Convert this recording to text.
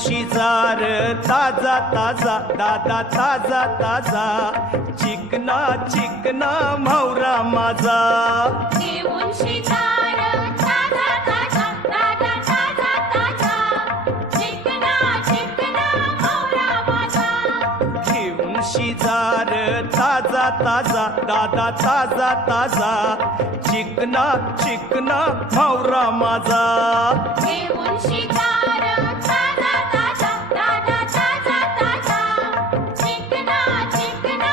शिजार ताजा ताजा दादा ताजा ताजा चिकना चिकना म्हावरा माझा घेऊन शिजार ताजा ताजा दादा ताजा ताजा चिकना चिकना म्हावरा माझा घेऊन शिजार ताजा ताजा दादा ताजा ताजा चिकना चिकना म्हावरा माझा घेऊन शिजार